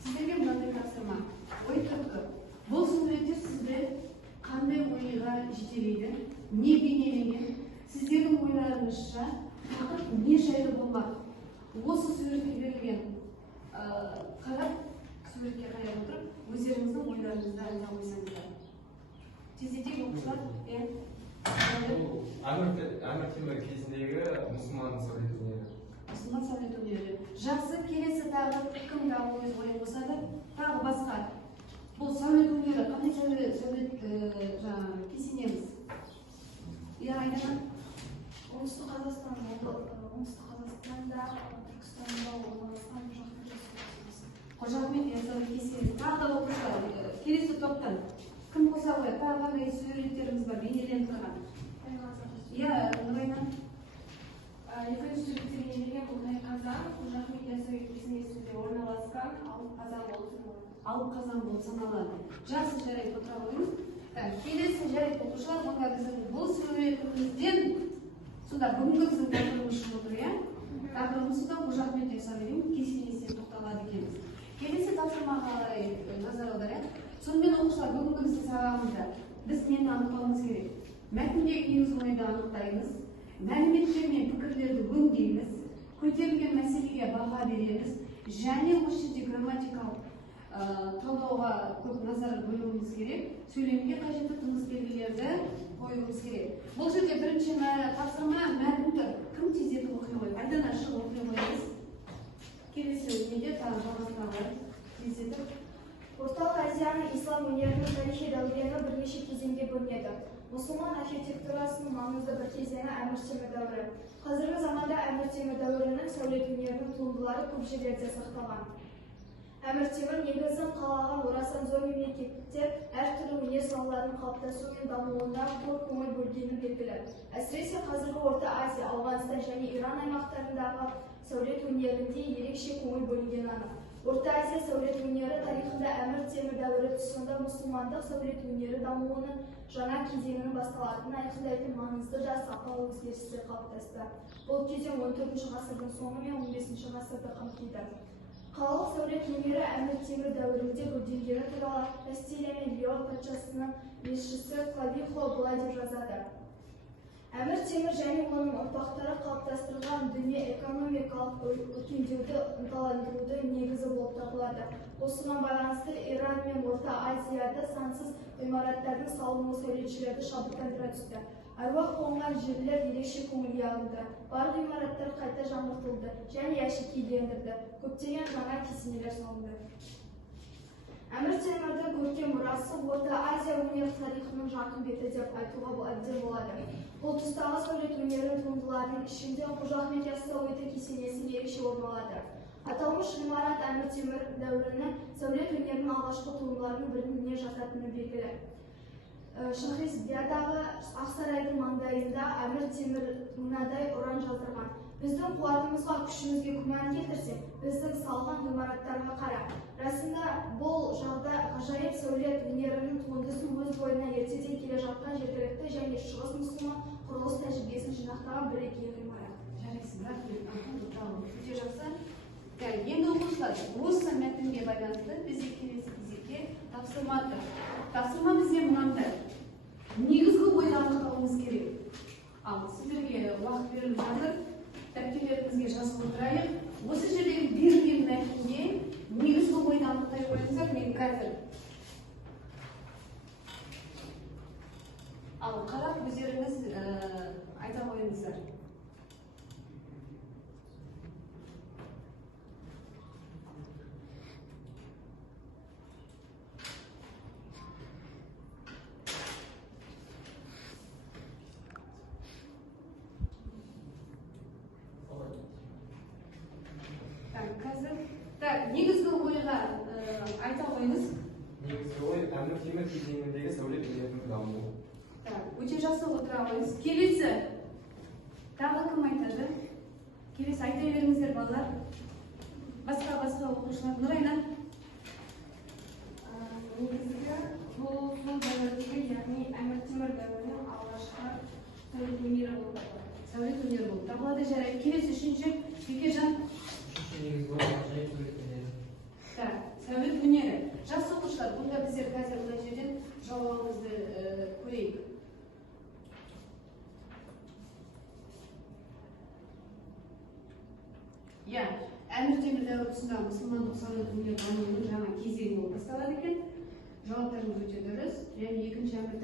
Сіздерге мынандай тапсырма. Ой тұрды. Бұл суреттер сізді қандай ойға жетелейді, не бейнеленген, сіздердің ойларыңызша тақырып не жайлы болмақ. Осы суретке берілген қарап, суретке қарап отырып, өздеріңіздің ойларыңызды айта қойсаңыздар. Тездетейік оқушылар. Әмір Темір кезіндегі мұсылман сәулет өнері. Мұсылман сәулет өнері. Жақсы, келесі тағы кім тағы өз ойын қосады? Тағы басқа. Бұл сәулет өнері, қандай сәулет кесенеміз? Айдана? Оңтүстік Қазақстанда, Түркістанда орналасқан Қожа Ахмет Яссауи кесенесі. Тағы да оқушылар, келесі топтан кім қоса қояды? Тағы қандай суреттеріміз бар, бейнеленіп тұрған? Нұрайна? Екінші суретте бейнеленген Қожа Ахмет Яссауи кесенесінде орналасқан алып қазан болып саналады. Алып қазан болып саналады. Жақсы, жарайды, отыра қойыңыз. Келесі жарайды оқушылар, мұнда біздің бұл суретімізден сонда бүгінгі біздің тақырыбымыз шығып отыр, иә? Тақырыбымыз сонда Қожа Ахмет Яссауидің кесенесіне тоқталады екенбіз. Келесі тапсырмаға қарай назар аударайық. Сонымен оқушылар, бүгінгі біздің сабағымызда біз нені анықтауымыз керек? Мәтіндегі негізгі ойды анықтаймыз, мәліметтер мен пікірлерді өңдейміз, көтерілген мәселеге баға береміз, және осы жерде грамматикалық талдауға көп назар бөлуіміз керек, сөйлемге қажетті тыныс белгілерді қоюымыз керек. Бұл жерде бірінші тапсырма мәтінді кім тездетіп оқи қойып? Айдана шығып оқи қойыңыз. Келесі неде тағы жалғастыралар тездетіп. Орталық Азияның ислам өнерінің тарихи дәуірені бірнеше кезеңге бөлінеді. Мұсылман архитектурасының маңызды бір кезеңі Әмір Темір дәуірі. Қазіргі заманда Әмір Темір дәуірінің сәулет өнерінің туындылары көп жерлерде сақталған. Әмір Темір негізін қалаған орасан зор мемлекеттер әртүрлі өнер салаларының қалыптасуы мен дамуына көп көңіл бөлгені белгілі. Әсіресе қазіргі Орта Азия, Ауғанстан және Иран аймақтарындағы сәулет өнерінде ерекше көңіл бөлінгені анық. Орта Азия сәулет өнері тарихында Әмір Темір дәуірі тұсында мұсылмандық сәулет өнері дамуының жаңа кезеңінің басталатынын айқындайтын маңызды да сапалы өзгерістер қалыптасты. Бұл кезең 14 ғасырдың соңы мен 15 ғасырды қамтиды. Қалалық сәулет өнері Әмір Темір дәуірінде гүлденгені туралы Кастилия мен Леон патшасының елшісі Клавихо былай деп жазады. Әмір Темір және оның ұрпақтары қалыптастырған дүние экономикалық өркендеуді ынталандырудың негізі болып табылады. Осыған байланысты Иран мен Орта Азияда сансыз ғимараттардың салынуы сәулетшілерді шабыттандыра түсті. Аруақ қонған жерлер ерекше көңілге алынды. Барлық ғимараттар қайта жаңғыртылды және әшекейлендірді. Көптеген жаңа кесенелер салынды. Әмір Темірдің көркем мұрасы Орта Азия өнер тарихының жарқын беті деп айтуға болады. Бұл тұстағы сәулет өнерінің туындыларының ішінде Қожа Ахмет Яссауидің кесенесі ерекше орын алады. Аталмыш ғимарат Әмір Темір дәуірінің сәулет өнерінің алғашқы туындыларының біріне жататыны белгілі. Шахрисбиядағы Ақсарайдың маңдайында Әмір Темір мынадай ұран жаздырған: біздің қуатымызға, күшімізге күмән келтірсең, біздің салған ғимараттарға қара. Расында бұл жағда ғажайып сәулет өнерінің туындысын өз бойына ертеден келе жатқан жергілікті және шығыс мұсылман құрылыс тәжірибесін жинақтаған бірегей ғимарат. Жарайсың, рахмет. Өте жақсы. Енді оқушылар, осы мәтінге байланысты бізде келесі кезекке тапсырма тұр. Тапсырма бізде мынандай: негізгі ойды анықтауымыз керек. Ал сіздерге уақыт беріліп жатыр, дәптерлеріңізге жазып отырайық. Осы жердегі берілген мәтінге негізгі ойды анықтай қойыңыздар, мен қазір. Ал қарап өздеріңіз айта қойыңыздар. Негізгі ойға айта қойыңыз. Негізгі ой Әмір Темір кезеңіндегі сәулет өнерінің дамуы. Өте жақсы, отыра қойыңыз. Келесі тағы кім айтады? Келесі айта беріңіздер балалар. Басқа оқушылар Нұрайна. Негізгі бұл сол дәуірдегі, яғни Әмір Темір дәуірінің алғашқы сәулет өнері болды. Сәулет өнері болып табылады. Жарайды. Келесі үшінші Бекежан. Үшінші негізгі болып ғажайып сәулет өнері. Так, сәулет өнері. Жас оқушылар, бұнда біздер қазір мына жерден жауабымызды көрейік. Я, Әмір Темір дәуірі тұсында мұсылмандық сәулет өнері дамуының жаңа кезеңі болып басталады екен. Жауаптарыңыз өте дұрыс. Және екінші Әмір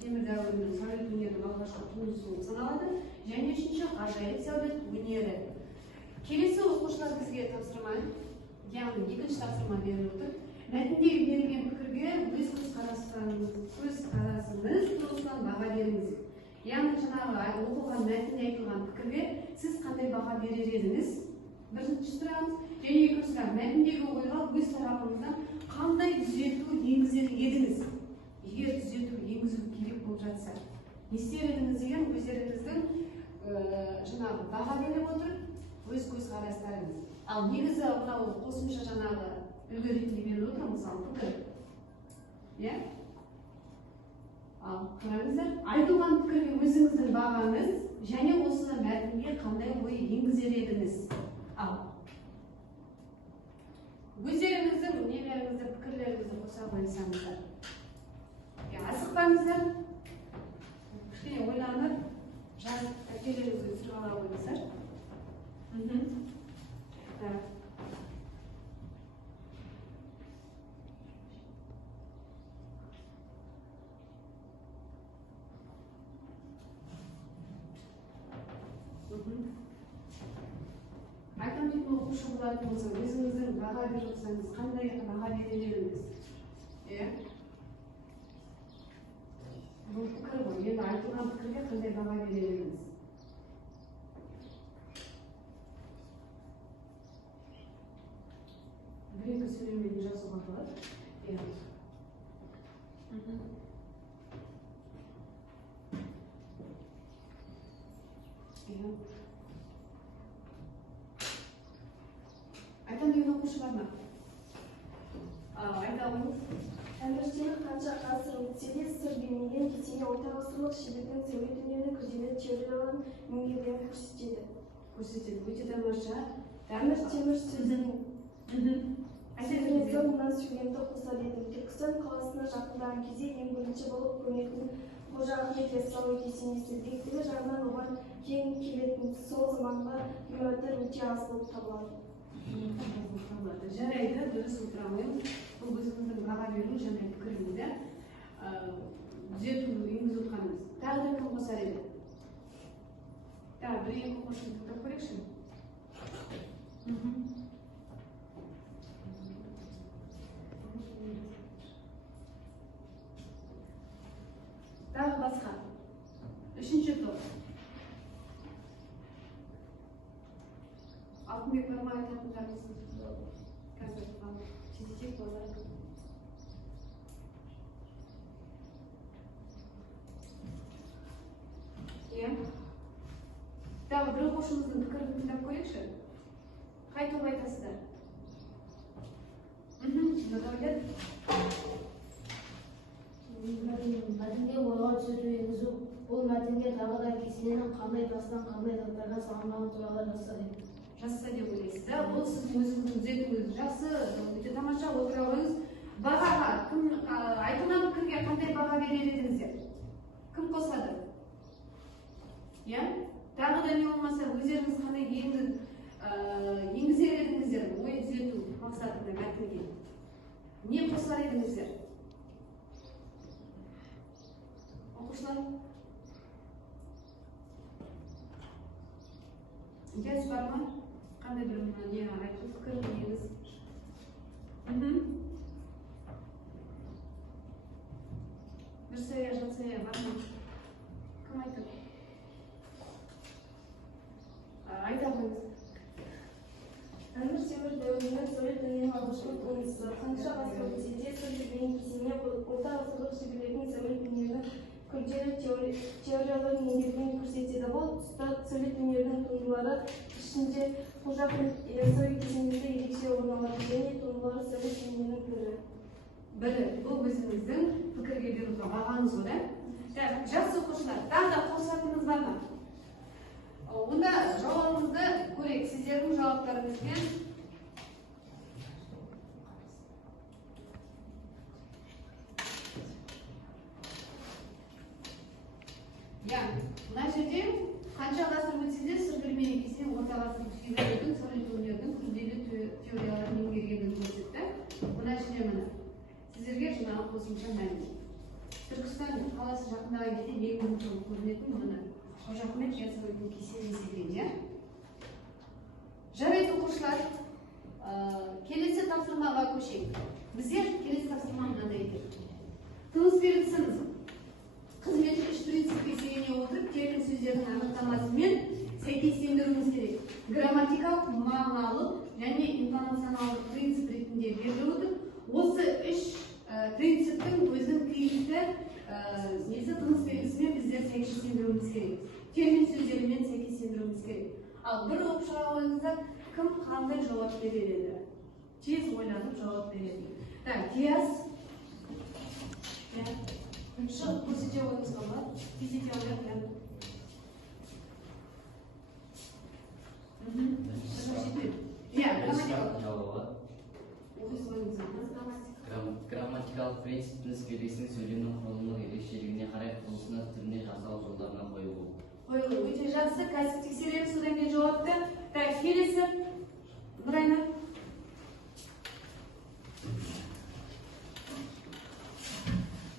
Темір дәуірінің сәулет өнерінің алғашқы туындысы болып саналады. Және үшінші ғажайып сәулет өнері. Келесі оқушылар бізге тапсырма, яғни екінші тапсырма беріп отыр. Мәтіндегі берілген пікірге өз көзқарасыңыз тұрғысынан баға беріңіз. Яғни жаңағы оқылған мәтінде айтылған пікірге сіз қандай баға берер едіңіз? Бірінші сұрағымыз. Және екінші сұрақ, мәтіндегі ойға өз тарапыңыздан қандай түзету енгізер едіңіз? Егер түзету енгізу керек болып жатса, не істер едіңіз деген өздеріңіздің жаңағы баға беріп отыр, өз көзқарастарыңыз. Ал негізі мынау қосымша жаңағы үлгі ретінде беріп отыр, мысалы пікір. Иә? Ал қараңыздар, айтылған пікірге өзіңіздің бағаңыз және осы мәтінге қандай ой енгізер едіңіз? Ал өздеріңіздің нелеріңізді, пікірлеріңізді қоса бөлісіңіздер. Асықпаңыздар. Кішкене ойланып, жазып әкелеріңізге түсіріп ала қойыңыздар. Айтам дейтін оқушы болатын болса, өзіңіздің баға беріп жатсаңыз, қандай баға берер едіңіз? Иә? Бұл пікір ғой, енді айтылған пікірге қандай баға берер едіңіз? Бір-екі сөйлемені жазуға болады. Иә. Айтам деген оқушы бар ма? Айта алыңыз. Әмір Темір қанша ғасыр өтсе де сыр бермеген кесене орта ғасырлық шебердің сәулет өнерінің күрделі теорияларын меңгергенін көрсетеді. Өте тамаша. Әмір Темір сөзінің мынан сөйлемді қосар едім. Түркістан қаласына жақындаған кезде ең бірінші болып көрінетін Қожа Ахмет Яссауи кесенесі биіктігі жағынан оған кең келетін сол заманғы ғимараттар өте аз болып табылады. Жарайды, дұрыс отырамын. Бұл өзіңіздің баға беру және пікіріңізді түзету енгізіп отырғаныңыз. Тағы да кім қосар еді? Бір-екі оқушыны тыңдап көрейікші. Тағы басқа. Үшінші топ. Алтынбек бар ма айтатындарыңыз? Қазір жетектеп болар. Иә. Тағы бір оқушымыздың пікірін тыңдап көрейікші. Қай топ айтасыздар? Нұрдәулет. Мәтінге ойға түзету енгізу, бұл мәтінге тағы да кесененің қандай тастан қандай заттарға салынғаны туралы жазса деп ойлайсыз да? Бұл сіздің өзіңіздің түзетуіңіз. Жақсы, өте тамаша отырғаныңыз. Бағаға, айтылған пікірге қандай баға берер едіңіздер? Кім қосады? Иә? Тағы да не болмаса, өздеріңіз қандай енгізер едіңіздер ой түзету мақсатында мәтінге? Не қосар едіңіздер? Оқушылар? Гәз бар ма? Қандай бір не айту пікір негіз? Бір сая, жатсая бар ма? Кім айтып? Айта қойыңыз. Әмір Темір дәуірінің сәулет өнерінің алғашқы туындысы. Қанша ғасыр өтсе де сыр бермеген кесене орта ғасырлық шеберлердің сәулет өнерінің күрделі теорияларын меңгергенін көрсетеді. Бұл тұста сәулет өнерінің туындылары ішінде Қожақов ясауи кезеңінде ерекше орын алады және туындылары сәулет өнерінің түрі. Бірі, бұл өзіңіздің пікірге беріп отырған бағаңыз ғой, да? Жақсы оқушылар, тағы да қосатыныңыз бар ма? Онда жауабыңызды көрейік. Сіздердің жауаптарыңызбен мына жерде қанша ғасыр өтсе де сыр бермеген кезде орта ғасырлық физиканың, сәулет өнерінің күрделі теорияларын меңгергенін көрсетті. Мына жерде міне сіздерге жаңағы қосымша мәлімет. Түркістан қаласы жақындаған кезде ең бірінші көрінетін міне Қожахмет ясауидің кесенесі екен, жарайды оқушылар, келесі тапсырмаға көшейік. Бізде келесі тапсырма мынандай екен. Тыныс белгісіңіз. Қызметі үш принципке сүйене отырып, термин сөздердің анықтамасымен сәйкестендіруіміз керек. Грамматикалық, мағыналық және интонационалдық принцип ретінде беріліп отыр. Осы үш принциптің өзінің тиісті тыныс белгісімен біздер сәйкестендіруіміз керек. Термин сөздерімен сәйкестендіруіміз керек. Ал бір оқып шыға қойыңыздар, кім қандай жауап береді? Тез ойланып жауап береді. Так, Диас. Шығып көрсете ойыңызға бар. Кезете ойлап. Грамматикалық принцип тыныс белгісінің сөйлемнің құрылымдық ерекшелігіне қарай құрылысына, түріне, жасау жолдарына қойылу. Өте жақсы, кәсіп тексереміз содан кейін жауапты. Так, келесі. Нұрайна.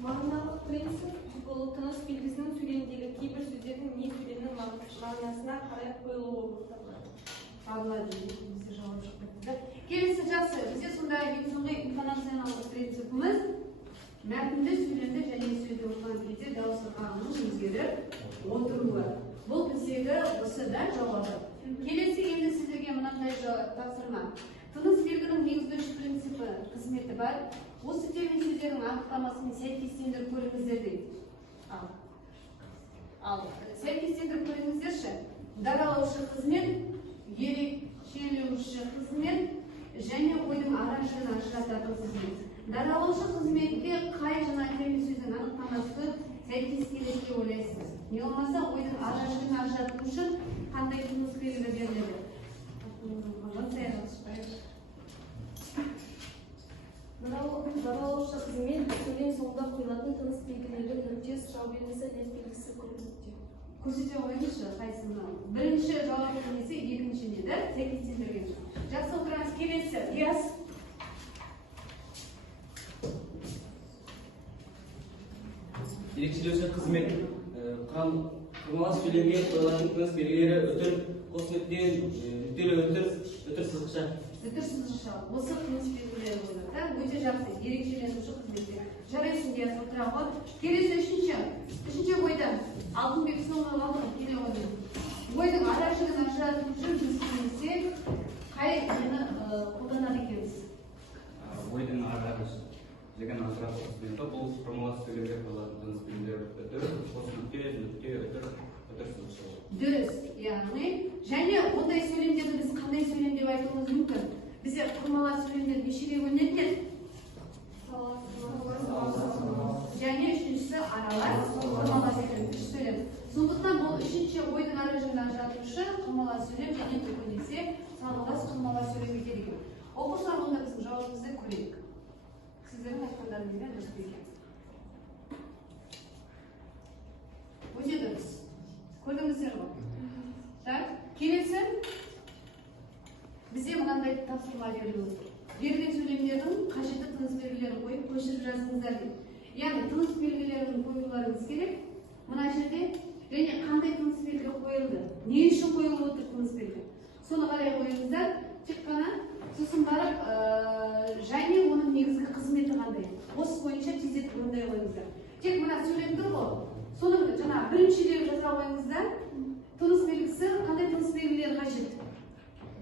Мағыналық принцип бұл тыныс белгісінің сөйлемдегі кейбір сөздердің не сөйлемнің мағынасына қарай қойылуы болып табылады. Келесі жақсы, бізде сонда ең соңғы интонационалдық принципіміз мәтінді, сөйлемді және сөзді оқыған кезде дауыс ырғағының өзгеріп отыруы. Бұл біздегі осы да жауабы. Келесі енді сіздерге мынандай тапсырма. Тыныс белгінің негізгі үш принципі қызметі бар. Осы термин сөздердің анықтамасымен сәйкестендіріп көріңіздер дейді. Ал сәйкестендіріп көріңіздерші. Даралаушы қызмет, ерекшелеуші қызмет және ойдың ара-жігін ажырататын қызмет. Даралаушы қызметке қай жаңа термин сөздің анықтамасы сәйкес келеді деп ойлайсыз? Не болмаса ойдың ара-жігін ажырату үшін қандай тыныс белгі беріледі? Даралаушы қызмет сөйлем соңында қойылатын тыныс белгілері нүкте, сұрау белгісі, леп белгісі көрінуде. Көрсете қойыңызшы қайсысына. Бірінші жауап немесе екіншіне де сәйкестендірген. Жақсы отырыңыз. Келесі. Диас. Ерекшелеуші қызмет құрмалас сөйлемге қойылатын тыныс белгілері өтір, қос нүкте, нүктелі өтір сызықша. Өтір сызықша. Осы тыныс белгілері болады. Өте жақсы. Ерекшеленуші қызметте. Жарайсың Диас, отыра ғой. Келесі үшінші ойда. Алтынбек соңғы алды келе ойды. Ойдың ара-жігін ажырату үшін біз келесе қай нені қолданады екенбіз? Ойдың ара-жігін ажырату қызметі бұл құрмалас сөйлемге қойылатын тыныс белгілері өтір, қос нүкте, өтір сызықша. Дұрыс, яғни және ондай сөйлемдерді біз қандай сөйлем деп айтуымыз мүмкін? Бізде құрмалас сөйлемдер нешеге бөлінеді? Және үшіншісі аралас құрмалас сөйлем. Сондықтан бұл үшінші ойдың ара-жігін ажыратушы құрмалас сөйлем және көбінесе саналас құрмалас сөйлем етеді екен. Оқушылар, онда біздің жауабымызды көрейік. Сіздердің айтқандарыңызбен дұрыс екен. Өте дұрыс. Көрдіңіздер ғой? Так, келесі бізде мынандай тапсырма беріліп отыр. Берілген сөйлемдердің қажетті тыныс белгілерін қойып көшіріп жазыңыздар дейді. Яғни тыныс белгілерін қоюларыңыз керек. Мына жерде және қандай тыныс белгі қойылды? Не үшін қойылып отыр тыныс белгі? Соны қарай қойыңыздар. Тек қана сосын барып және оның негізгі қызметі қандай? Осы бойынша тездетіп ондай қойыңыздар. Тек мына сөйлем тұр ғой. Соның жаңа біріншідегі жаза қойыңыздар. Тыныс белгісі қандай тыныс белгілері қажет?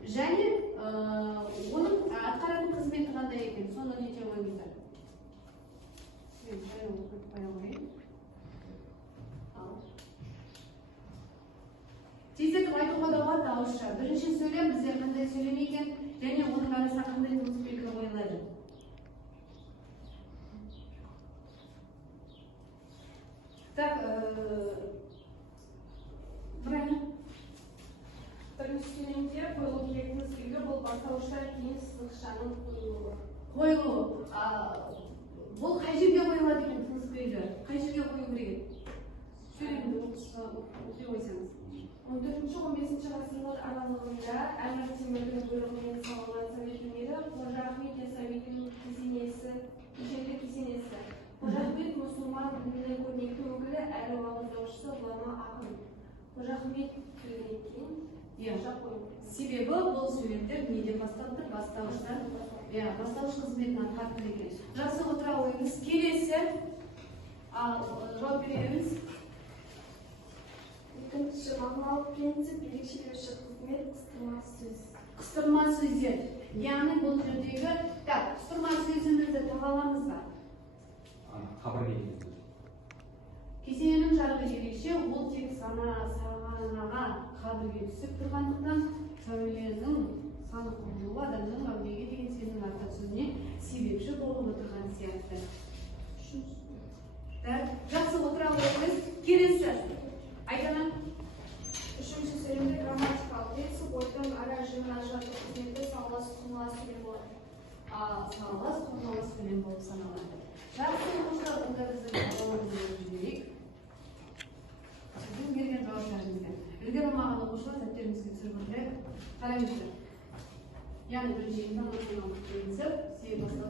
Және оның атқаратын қызметі қандай екен? Соны нете қойыңыздар. тездетіп айтуға да болады ауызша. Бірінші сөйлем бізде қандай сөйлем екен, және оның арасына қандай дыбыс белгі қойылады. Так, правильно? Бірінші сөйлемде қойылу керектігін белгі бұл бастауышта кейін сызықшаның қойылуы. Қойылу. Бұл қай жерге қойылады екен тыныс белгі? Қай жерге қою керек? Сөйлемді оқи қойсаңыз. 14-15 ғасырлар аралығында Әмір Темірдің бұйрығымен салынған Совет өнері Қожа Ахмет Яссауидің ежелгі кесенесі. Қожа Ахмет мұсылман дінінің көрнекті өкілі әрі уағыздаушысы ғұлама ақын. Қожа Ахмет сөзінен кейін қожа қойылды. Себебі бұл суреттер неден басталды? Бастауыштан. Бастауыш қызметін атқарды екен. Жақсы отыра қойыңыз. Келесі жауап береміз. Екінші мағыналық принцип ерекшелеуші қызмет қыстырма сөз. Қыстырма сөздер. Яғни бұл жердегі қыстырма сөзімізді таба аламыз ба? Хабар келді. Кесененің жарығы ерекше, ол тек сағанаға қабірге түсіп тұрғандықтан сәуленің сан құбылуы адамның әулиеге деген сенімнің артақ сөзіне себепші болып отырған сияқты. Жақсы отыра қойыңыз. Келесі. Айтамын. Үшінші сөйлемде грамматикалық принцип ойдың ара жиын ажырату қызметі салалас құбылас сөйлем болады. Салалас құбылас сөйлем болып саналады. Жақсы оқушылар, онда біздің жауабымызды жіберейік. Сіздің берген жауаптарыңызбен. Үлгере алмаған оқушылар дәптеріңізге түсіріп отырайық. Қараңыздар. Яғни бірінші информациялық принцип, себеп